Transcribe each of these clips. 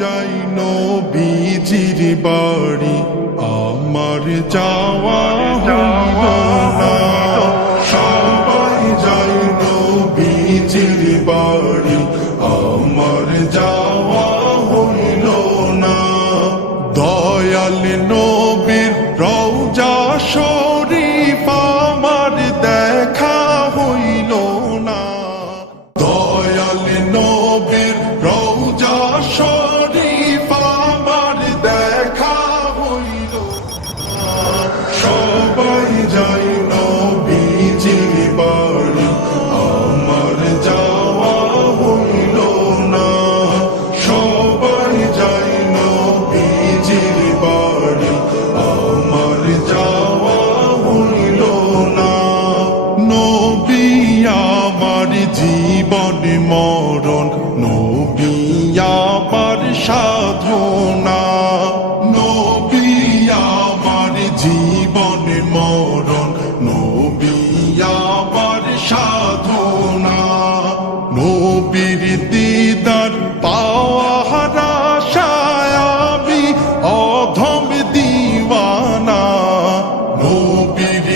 যাই নবীজির বাড়ি, আমার যাওয়া যাওয়া সবাই যাই নবীজির বাড়ি, আমার যাওয়া হইল না। দয়াল নো জীবনে মরণ নবী আবার সাধনা নবীর দিদার পাওয়ার আশায় আমি অধম দিওয়ানা। নবীর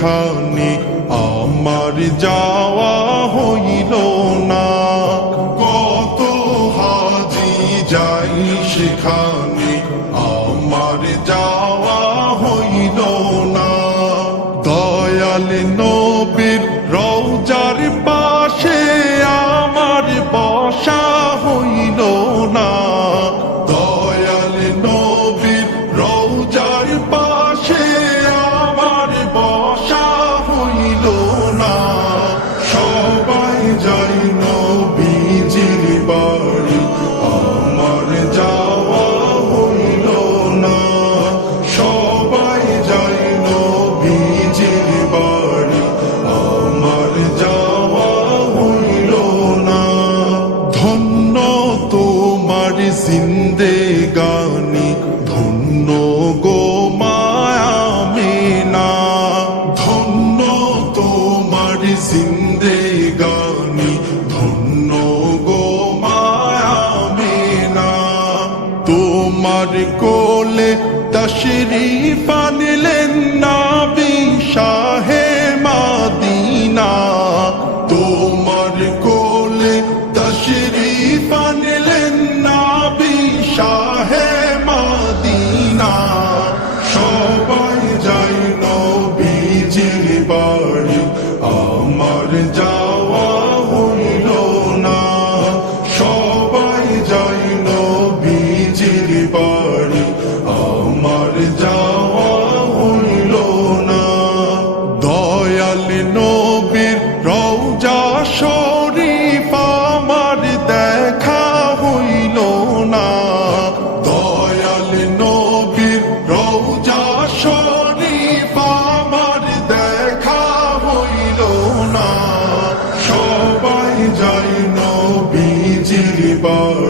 যেখানে আমার যাওয়া হইল না। কত হাজি যাই সেখানে আমার যাওয়া জিন্দে গানি ধন্য গো মায়ামিনা ধন্য তোমার জিন্দে গানি ধন্য গো মায়ামিনা তোমার কোলে তশরি পানিলেন না শরীফ আমার দেখা হইল না। সবাই যাই নবীজির বার